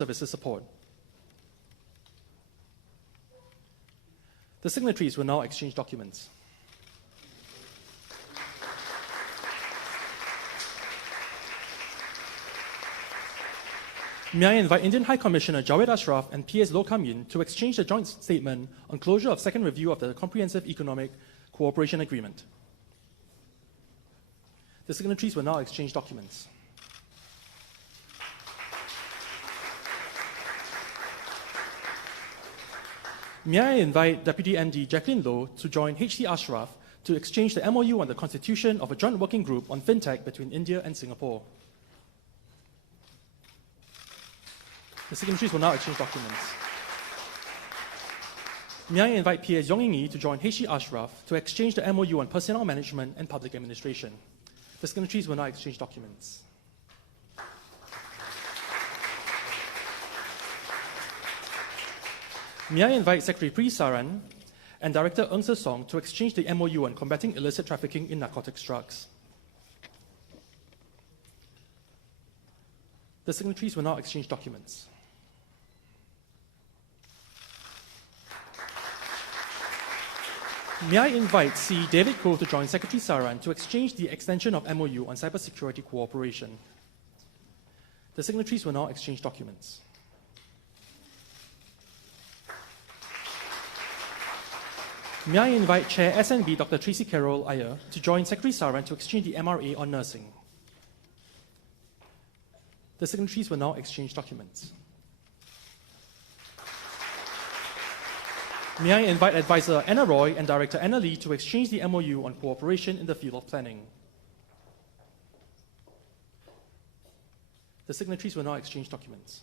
Services support. The signatories will now exchange documents. May I invite Indian High Commissioner Jawed Ashraf and PS Loh Kam Yin to exchange the joint statement on closure of second review of the Comprehensive Economic Cooperation Agreement. The signatories will now exchange documents. May I invite Deputy MD Jacqueline Loh to join HC Ashraf to exchange the MOU on the constitution of a joint working group on fintech between India and Singapore. The signatories will now exchange documents. May I invite PS Yong Ying Yi to join HC Ashraf to exchange the MOU on personnel management and public administration. The signatories will now exchange documents. May I invite Secretary Pri Saran and Director Ng Se Song to exchange the MOU on combating illicit trafficking in narcotics drugs. The signatories will now exchange documents. May I invite C. David Koh to join Secretary Saran to exchange the extension of MOU on cybersecurity cooperation. The signatories will now exchange documents. May I invite Chair SNB Dr. Tracy Carroll Iyer to join Secretary Saran to exchange the MRA on nursing. The signatories will now exchange documents. May I invite Advisor Anna Roy and Director Anna Lee to exchange the MOU on cooperation in the field of planning. The signatories will now exchange documents.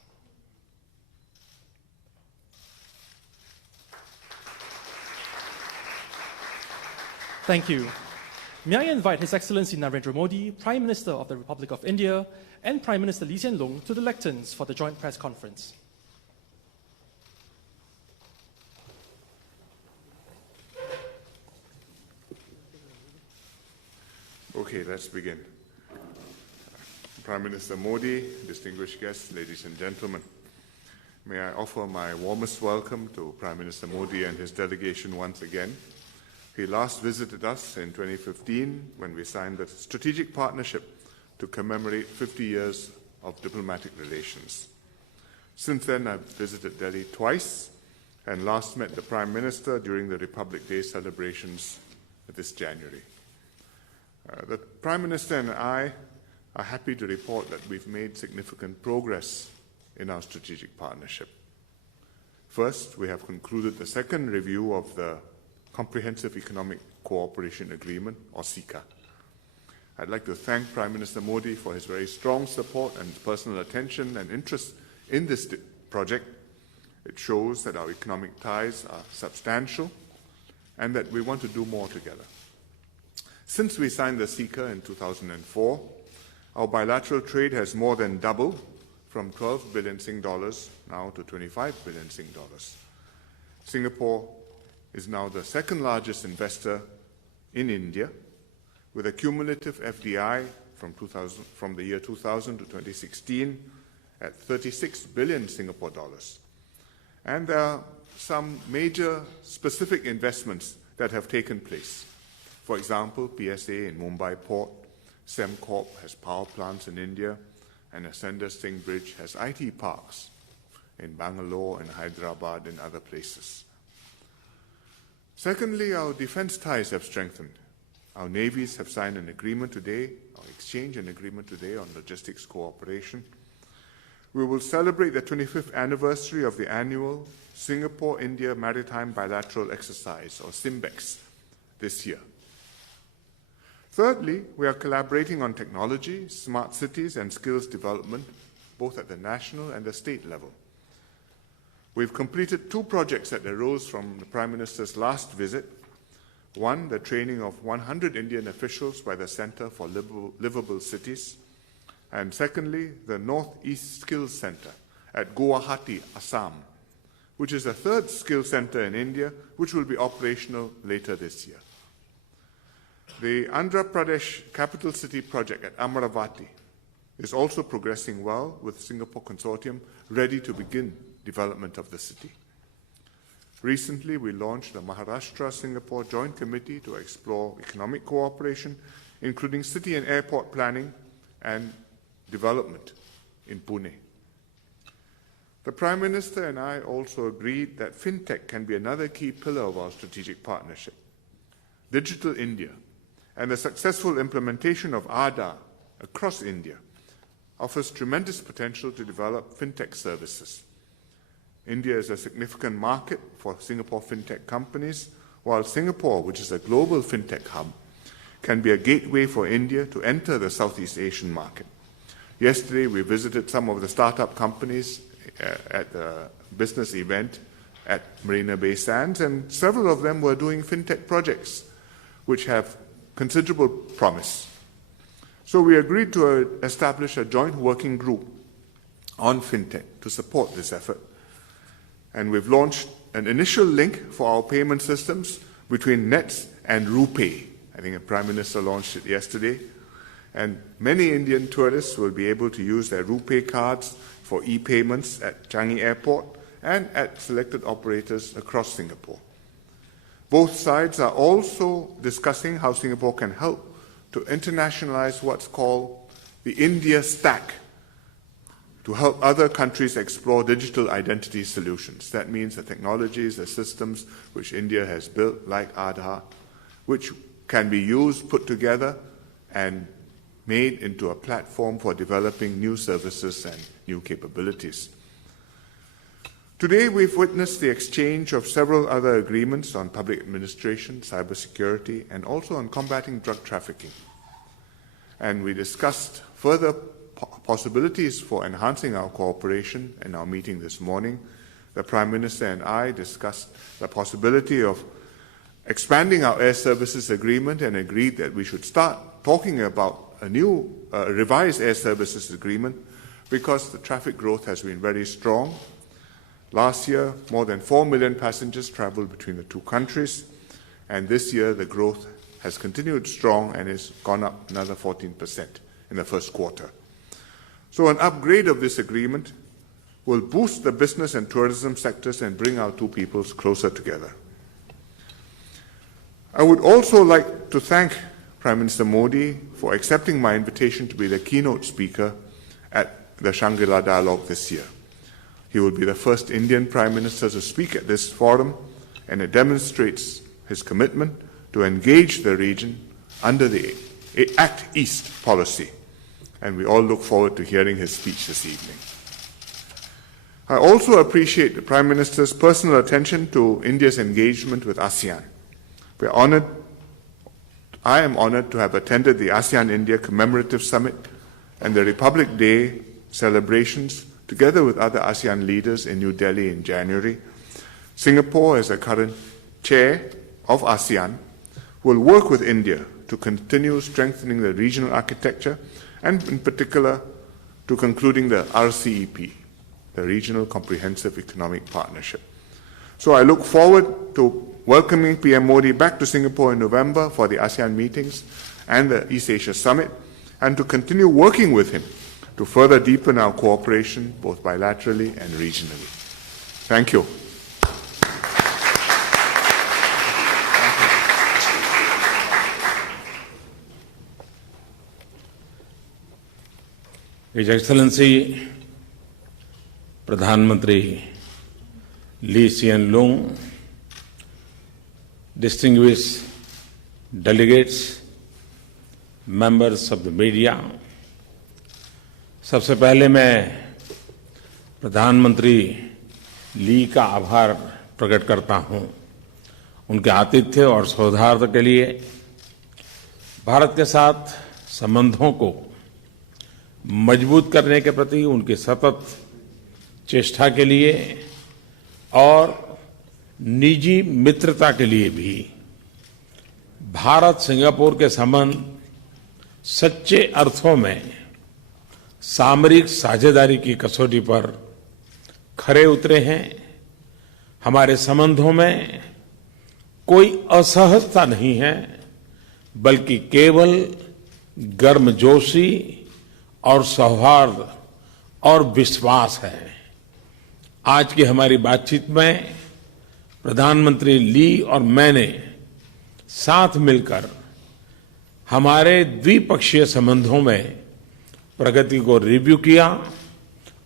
Thank you. May I invite His Excellency Narendra Modi, Prime Minister of the Republic of India, and Prime Minister Hsein Loong to the lecterns for the joint press conference. Okay, let's begin. Prime Minister Modi, distinguished guests, ladies and gentlemen, may I offer my warmest welcome to Prime Minister Modi and his delegation once again. He last visited us in 2015 when we signed the strategic partnership to commemorate 50 years of diplomatic relations. Since then, I've visited Delhi twice and last met the Prime Minister during the Republic Day celebrations this January. The Prime Minister and I are happy to report that we've made significant progress in our strategic partnership. First, we have concluded the second review of the Comprehensive Economic Cooperation Agreement, or CECA. I'd like to thank Prime Minister Modi for his very strong support and personal attention and interest in this project. It shows that our economic ties are substantial and that we want to do more together. Since we signed the CECA in 2004, our bilateral trade has more than doubled from 12 billion Sing dollars now to 25 billion Sing dollars. Singapore is now the second largest investor in India, with a cumulative FDI from the year 2000 to 2016 at 36 billion Singapore dollars. And there are some major specific investments that have taken place. For example, PSA in Mumbai Port, Semcorp has power plants in India, and Ascender Singh Bridge has IT parks in Bangalore and Hyderabad and other places. Secondly, our defense ties have strengthened. Our navies have signed an agreement today, or exchanged an agreement today on logistics cooperation. We will celebrate the 25th anniversary of the annual Singapore-India Maritime Bilateral Exercise, or SIMBEX, this year. Thirdly, we are collaborating on technology, smart cities, and skills development, both at the national and the state level. We've completed two projects that arose from the Prime Minister's last visit. One, the training of 100 Indian officials by the Center for Livable Cities. And secondly, the Northeast Skills Center at Guwahati, Assam, which is the third skills center in India, which will be operational later this year. The Andhra Pradesh Capital City project at Amaravati is also progressing well, with Singapore Consortium ready to begin development of the city. Recently, we launched the Maharashtra-Singapore Joint Committee to explore economic cooperation, including city and airport planning and development in Pune. The Prime Minister and I also agreed that fintech can be another key pillar of our strategic partnership. Digital India and the successful implementation of Aadhaar across India offers tremendous potential to develop fintech services. India is a significant market for Singapore fintech companies, while Singapore, which is a global fintech hub, can be a gateway for India to enter the Southeast Asian market. Yesterday, we visited some of the startup companies at the business event at Marina Bay Sands, and several of them were doing fintech projects, which have considerable promise. So we agreed to establish a joint working group on fintech to support this effort. And we've launched an initial link for our payment systems between NETS and RuPay. I think the Prime Minister launched it yesterday. And many Indian tourists will be able to use their RuPay cards for e-payments at Changi Airport and at selected operators across Singapore. Both sides are also discussing how Singapore can help to internationalize what's called the India Stack, to help other countries explore digital identity solutions. That means the technologies, the systems which India has built, like Aadhaar, which can be used, put together, and made into a platform for developing new services and new capabilities. Today, we've witnessed the exchange of several other agreements on public administration, cybersecurity, and also on combating drug trafficking. And we discussed further possibilities for enhancing our cooperation in our meeting this morning. The Prime Minister and I discussed the possibility of expanding our air services agreement and agreed that we should start talking about a new revised air services agreement because the traffic growth has been very strong. Last year, more than 4 million passengers traveled between the two countries, and this year the growth has continued strong and has gone up another 14% in the first quarter. So an upgrade of this agreement will boost the business and tourism sectors and bring our two peoples closer together. I would also like to thank Prime Minister Modi for accepting my invitation to be the keynote speaker at the Shangri-La Dialogue this year. He will be the first Indian Prime Minister to speak at this forum, and it demonstrates his commitment to engage the region under the Act East policy. And we all look forward to hearing his speech this evening. I also appreciate the Prime Minister's personal attention to India's engagement with ASEAN. I am honored to have attended the ASEAN-India Commemorative Summit and the Republic Day celebrations together with other ASEAN leaders in New Delhi in January. Singapore, as the current chair of ASEAN, will work with India to continue strengthening the regional architecture and in particular to concluding the RCEP, the Regional Comprehensive Economic Partnership. So I look forward to welcoming PM Modi back to Singapore in November for the ASEAN meetings and the East Asia Summit, and to continue working with him to further deepen our cooperation both bilaterally and regionally. Thank you. His Excellency Pradhanmantri Hsein Loong, distinguished delegates, members of the media, सबसे पहले मैं प्रधानमंत्री ली का आभार प्रकट करता हूं उनके आतिथ्य और सौहार्द के लिए। भारत के साथ संबंधों को मजबूत करने के प्रति उनकी सतत चेष्टा के लिए और निजी मित्रता के लिए भी भारत सिंगापुर के संबंध सच्चे अर्थों में सामरिक साझेदारी की कसौटी पर खरे उतरे हैं। हमारे संबंधों में कोई असहजता नहीं है, बल्कि केवल गर्मजोशी और सौहार्द और विश्वास है। आज की हमारी बातचीत में प्रधानमंत्री ली और मैंने साथ मिलकर हमारे द्विपक्षीय संबंधों में प्रगति को रिव्यू किया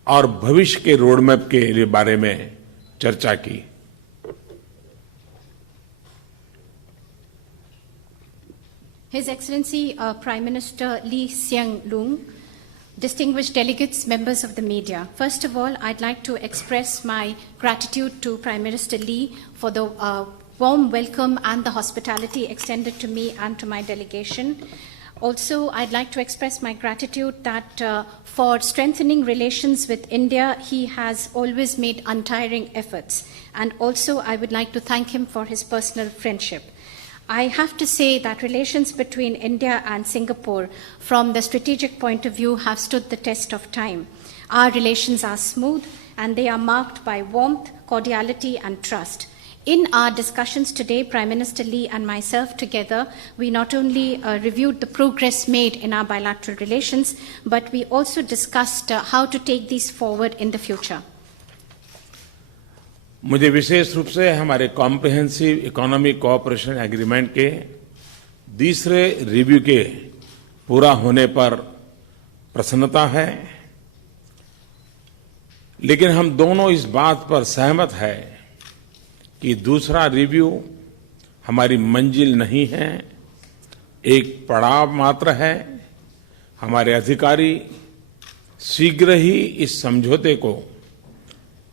और भविष्य के रोडमैप के बारे में चर्चा की। His Excellency Prime Minister Hsein Loong, distinguished delegates, members of the media. First of all, I'd like to express my gratitude to Prime Minister Lee for the warm welcome and the hospitality extended to me and to my delegation. Also, I'd like to express my gratitude that for strengthening relations with India, he has always made untiring efforts. And also, I would like to thank him for his personal friendship. I have to say that relations between India and Singapore, from the strategic point of view, have stood the test of time. Our relations are smooth and they are marked by warmth, cordiality, and trust. In our discussions today, Prime Minister Lee and myself together, we not only reviewed the progress made in our bilateral relations, but we also discussed how to take these forward in the future. मुझे विशेष रूप से हमारे comprehensive economic cooperation agreement के दूसरे review के पूरा होने पर प्रसन्नता है, लेकिन हम दोनों इस बात पर सहमत हैं कि दूसरा रिव्यू हमारी मंजिल नहीं है, एक पड़ाव मात्र है। हमारे अधिकारी शीघ्र ही इस समझौते को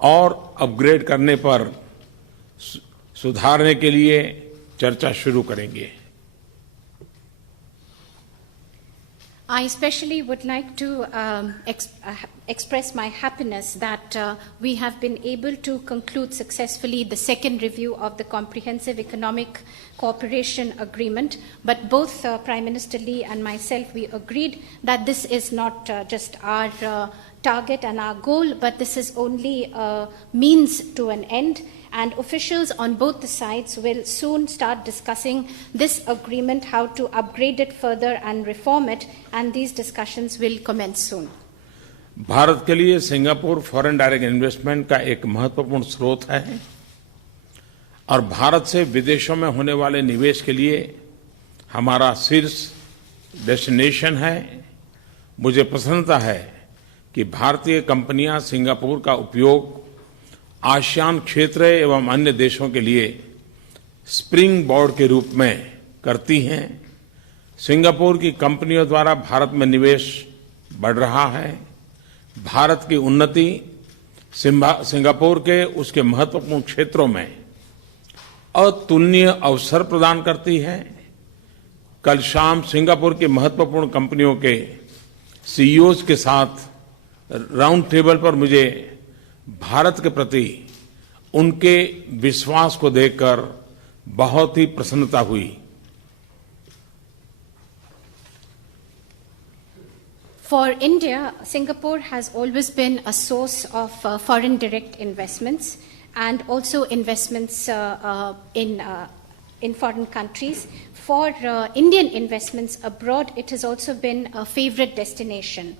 और अपग्रेड करने पर सुधारने के लिए चर्चा शुरू करेंगे। I especially would like to express my happiness that we have been able to conclude successfully the second review of the Comprehensive Economic Cooperation Agreement. But both Prime Minister Lee and myself, we agreed that this is not just our target and our goal, but this is only a means to an end. And officials on both the sides will soon start discussing this agreement, how to upgrade it further and reform it, and these discussions will commence soon. Bharat के लिए Singapore foreign direct investment का एक महत्वपूर्ण स्रोत है और भारत से विदेशों में होने वाले निवेश के लिए हमारा शीर्ष डेस्टिनेशन है। मुझे प्रसन्नता है कि भारतीय कंपनियां सिंगापुर का उपयोग आसियान क्षेत्र एवं अन्य देशों के लिए स्प्रिंग बोर्ड के रूप में करती हैं। सिंगापुर की कंपनियों द्वारा भारत में निवेश बढ़ रहा है। भारत की उन्नति सिंगापुर के उसके महत्वपूर्ण क्षेत्रों में अतुलनीय अवसर प्रदान करती है। कल शाम सिंगापुर की महत्वपूर्ण कंपनियों के सीईओज के साथ राउंड टेबल पर मुझे भारत के प्रति उनके विश्वास को देखकर बहुत ही प्रसन्नता हुई। For India, Singapore has always been a source of foreign direct investments and also investments in foreign countries. For Indian investments abroad, it has also been a favorite destination.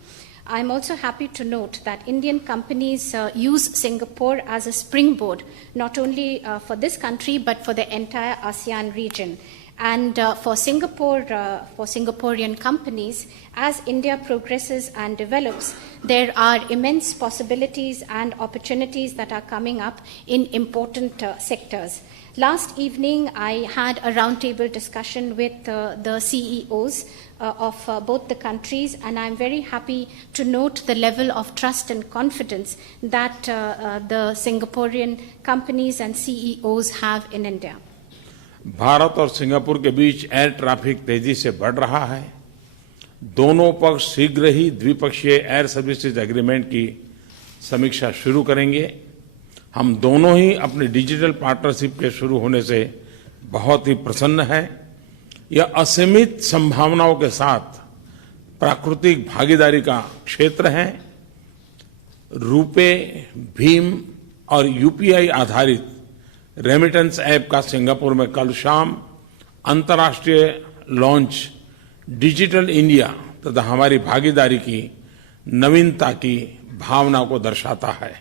I'm also happy to note that Indian companies use Singapore as a springboard, not only for this country, but for the entire ASEAN region. And for Singaporean companies, as India progresses and develops, there are immense possibilities and opportunities that are coming up in important sectors. Last evening, I had a roundtable discussion with the CEOs of both the countries, and I'm very happy to note the level of trust and confidence that the Singaporean companies and CEOs have in India. Bharat और Singapore के बीच air traffic तेजी से बढ़ रहा है। दोनों पक्ष शीघ्र ही द्विपक्षीय एयर सर्विसेज एग्रीमेंट की समीक्षा शुरू करेंगे। हम दोनों ही अपने डिजिटल पार्टनरशिप के शुरू होने से बहुत ही प्रसन्न हैं। यह असीमित संभावनाओं के साथ प्राकृतिक भागीदारी का क्षेत्र है। रुपे, भीम और यूपीआई आधारित रेमिटेंस ऐप का सिंगापुर में कल शाम अंतर्राष्ट्रीय लॉन्च डिजिटल इंडिया तथा हमारी भागीदारी की नवीनता की भावना को दर्शाता है।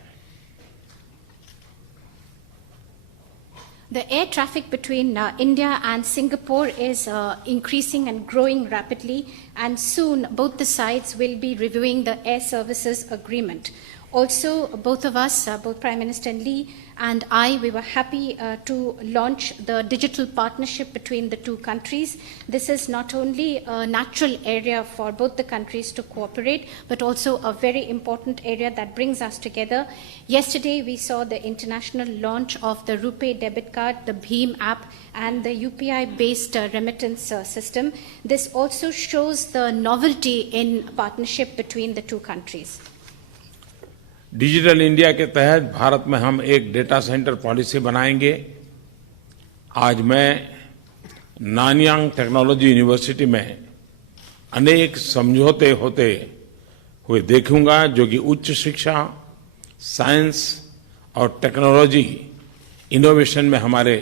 The air traffic between India and Singapore is increasing and growing rapidly, and soon both the sides will be reviewing the air services agreement. Also, both of us, both Prime Minister Lee and I, we were happy to launch the digital partnership between the two countries. This is not only a natural area for both the countries to cooperate, but also a very important area that brings us together. Yesterday, we saw the international launch of the RuPay debit card, the Bheem app, and the UPI-based remittance system. This also shows the novelty in partnership between the two countries. Digital India के तहत भारत में हम एक data centre policy बनाएंगे। आज मैं Nanyang technology university में अनेक समझौते होते हुए देखूंगा, जो कि उच्च शिक्षा, साइंस और टेक्नोलॉजी इनोवेशन में हमारे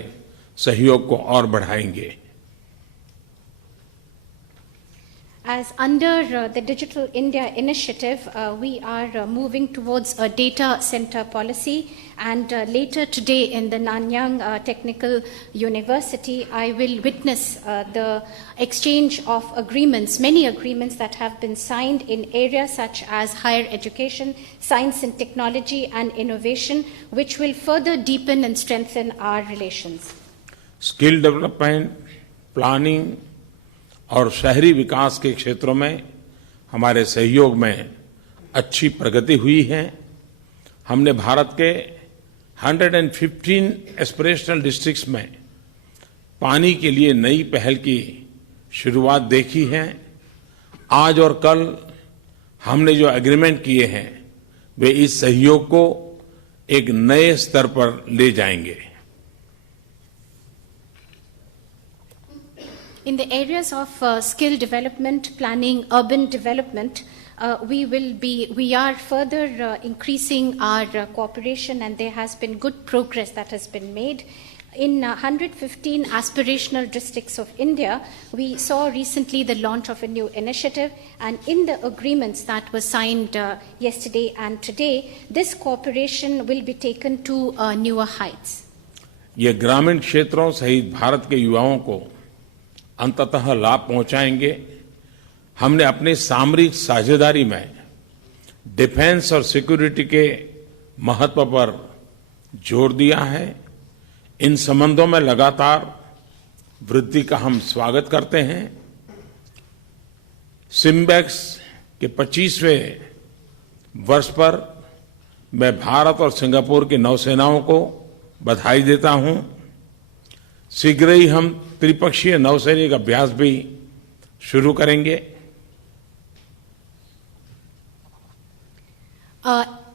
सहयोग को और बढ़ाएंगे। As under the Digital India initiative, we are moving towards a data center policy, and later today in the Nanyang Technical University, I will witness the exchange of agreements, many agreements that have been signed in areas such as higher education, science and technology, and innovation, which will further deepen and strengthen our relations. Skill development, planning और शहरी विकास के क्षेत्रों में हमारे सहयोग में अच्छी प्रगति हुई है। हमने भारत के 115 एस्पिरेशनल डिस्ट्रिक्ट्स में पानी के लिए नई पहल की शुरुआत देखी है। आज और कल हमने जो एग्रीमेंट किए हैं, वे इस सहयोग को एक नए स्तर पर ले जाएंगे। In the areas of skill development, planning, urban development, we are further increasing our cooperation, and there has been good progress that has been made. In 115 aspirational districts of India, we saw recently the launch of a new initiative, and in the agreements that were signed yesterday and today, this cooperation will be taken to newer heights. ये ग्रामीण क्षेत्रों सहित भारत के युवाओं को अंततः लाभ पहुंचाएंगे। हमने अपनी सामरिक साझेदारी में डिफेंस और सिक्योरिटी के महत्व पर जोर दिया है। इन संबंधों में लगातार वृद्धि का हम स्वागत करते हैं। सिम्बेक्स के 25वें वर्ष पर मैं भारत और सिंगापुर की नौसेनाओं को बधाई देता हूं। शीघ्र ही हम त्रिपक्षीय नौसैनिक अभ्यास भी शुरू करेंगे।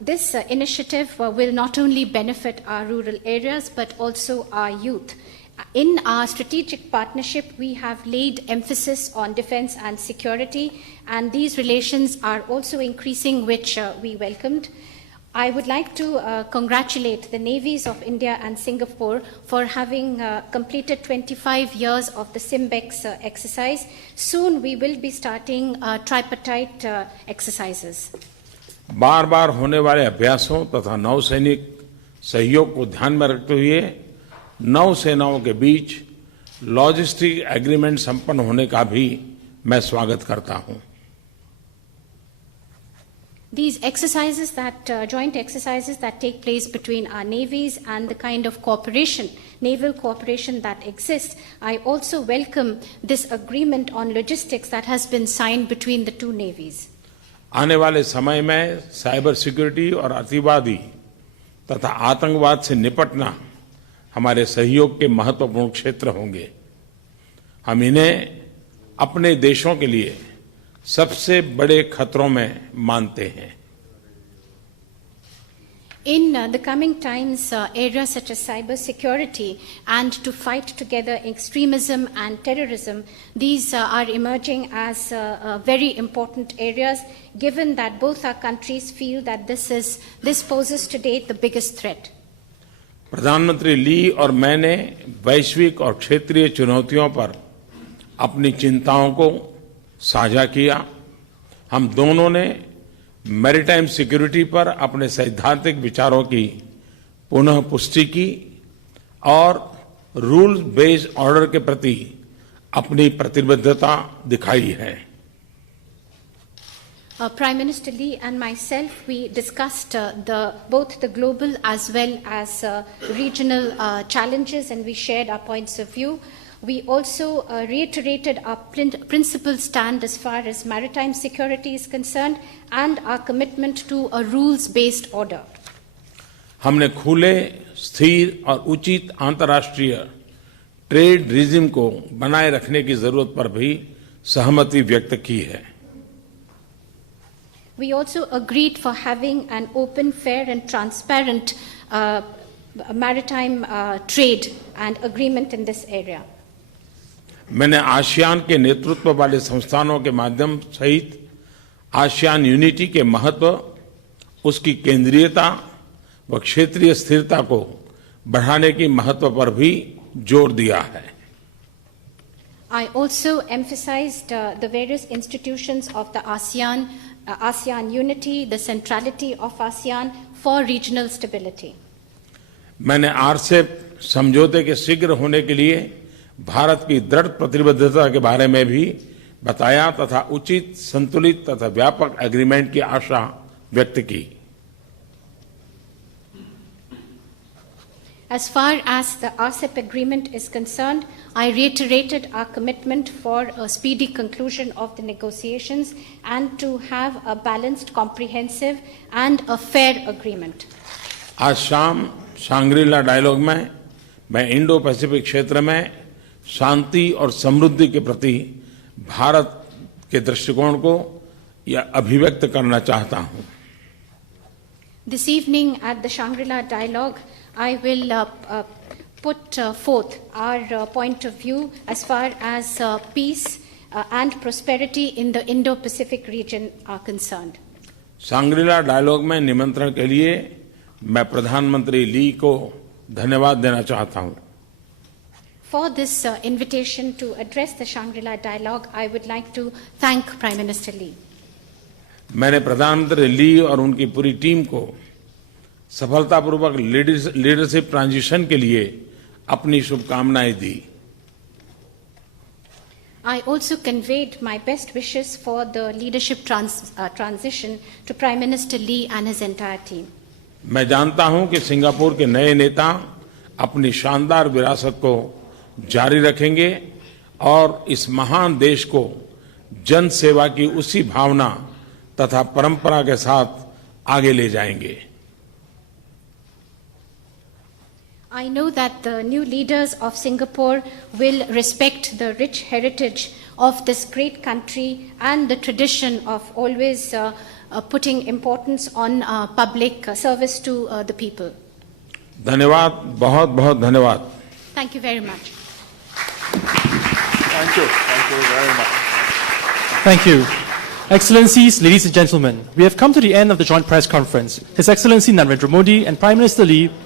This initiative will not only benefit our rural areas but also our youth. In our strategic partnership, we have laid emphasis on defense and security, and these relations are also increasing, which we welcomed. I would like to congratulate the navies of India and Singapore for having completed 25 years of the SIMBEX exercise. Soon we will be starting tripartite exercises. बार बार होने वाले अभ्यासों तथा नौसैनिक सहयोग को ध्यान में रखते हुए नौसेनाओं के बीच लॉजिस्टिक एग्रीमेंट संपन्न होने का भी मैं स्वागत करता हूं। These exercises joint exercises that take place between our navies and the kind of cooperation, naval cooperation that exists, I also welcome this agreement on logistics that has been signed between the two navies. आने वाले समय में cyber security और अतिवादी तथा आतंकवाद से निपटना हमारे सहयोग के महत्वपूर्ण क्षेत्र होंगे। हम इन्हें अपने देशों के लिए सबसे बड़े खतरों में मानते हैं। In the coming times, areas such as cyber security and to fight together extremism and terrorism, these are emerging as very important areas, given that both our countries feel that this poses today the biggest threat. प्रधानमंत्री ली और मैंने वैश्विक और क्षेत्रीय चुनौतियों पर अपनी चिंताओं को साझा किया। हम दोनों ने मैरीटाइम सिक्योरिटी पर अपने सैद्धांतिक विचारों की पुनः पुष्टि की और रूल बेस्ड ऑर्डर के प्रति अपनी प्रतिबद्धता दिखाई है। Prime Minister Lee and myself, we discussed both the global as well as regional challenges, and we shared our points of view. We also reiterated our principled stand as far as maritime security is concerned and our commitment to a rules-based order. हमने खुले, स्थिर और उचित अंतर्राष्ट्रीय trade regime को बनाए रखने की जरूरत पर भी सहमति व्यक्त की है। We also agreed for having an open, fair and transparent maritime trade and agreement in this area. मैंने आसियान के नेतृत्व वाले संस्थानों के माध्यम सहित आसियान यूनिटी के महत्व, उसकी केंद्रीयता व क्षेत्रीय स्थिरता को बढ़ाने की महत्व पर भी जोर दिया है। I also emphasized the various institutions of the ASEAN unity, the centrality of ASEAN for regional stability. मैंने आरसेप समझौते के शीघ्र होने के लिए भारत की दृढ़ प्रतिबद्धता के बारे में भी बताया तथा उचित, संतुलित तथा व्यापक एग्रीमेंट की आशा व्यक्त की। As far as the RCEP agreement is concerned, I reiterated our commitment for a speedy conclusion of the negotiations and to have a balanced, comprehensive and a fair agreement. आज शाम शांग्रीला डायलॉग में मैं Indo Pacific क्षेत्र में शांति और समृद्धि के प्रति भारत के दृष्टिकोण को यह अभिव्यक्त करना चाहता हूं। This evening at the Shangri-La Dialogue, I will put forth our point of view as far as peace and prosperity in the Indo-Pacific region are concerned. Shangri-La dialogue में निमंत्रण के लिए मैं प्रधानमंत्री ली को धन्यवाद देना चाहता हूं। For this invitation to address the Shangri-La Dialogue, I would like to thank Prime Minister Lee. मैंने प्रधानमंत्री ली और उनकी पूरी टीम को सफलतापूर्वक लीडरशिप ट्रांजिशन के लिए अपनी शुभकामनाएं दी। I also conveyed my best wishes for the leadership transition to Prime Minister Lee and his entire team. मैं जानता हूं कि सिंगापुर के नए नेता अपनी शानदार विरासत को जारी रखेंगे और इस महान देश को जन सेवा की उसी भावना तथा परंपरा के साथ आगे ले जाएंगे। I know that the new leaders of Singapore will respect the rich heritage of this great country and the tradition of always putting importance on public service to the people. धन्यवाद, बहुत बहुत धन्यवाद। Thank you very much. Thank you very much. Thank you. Excellencies, ladies and gentlemen, we have come to the end of the joint press conference. His Excellency Narendra Modi and Prime Minister Lee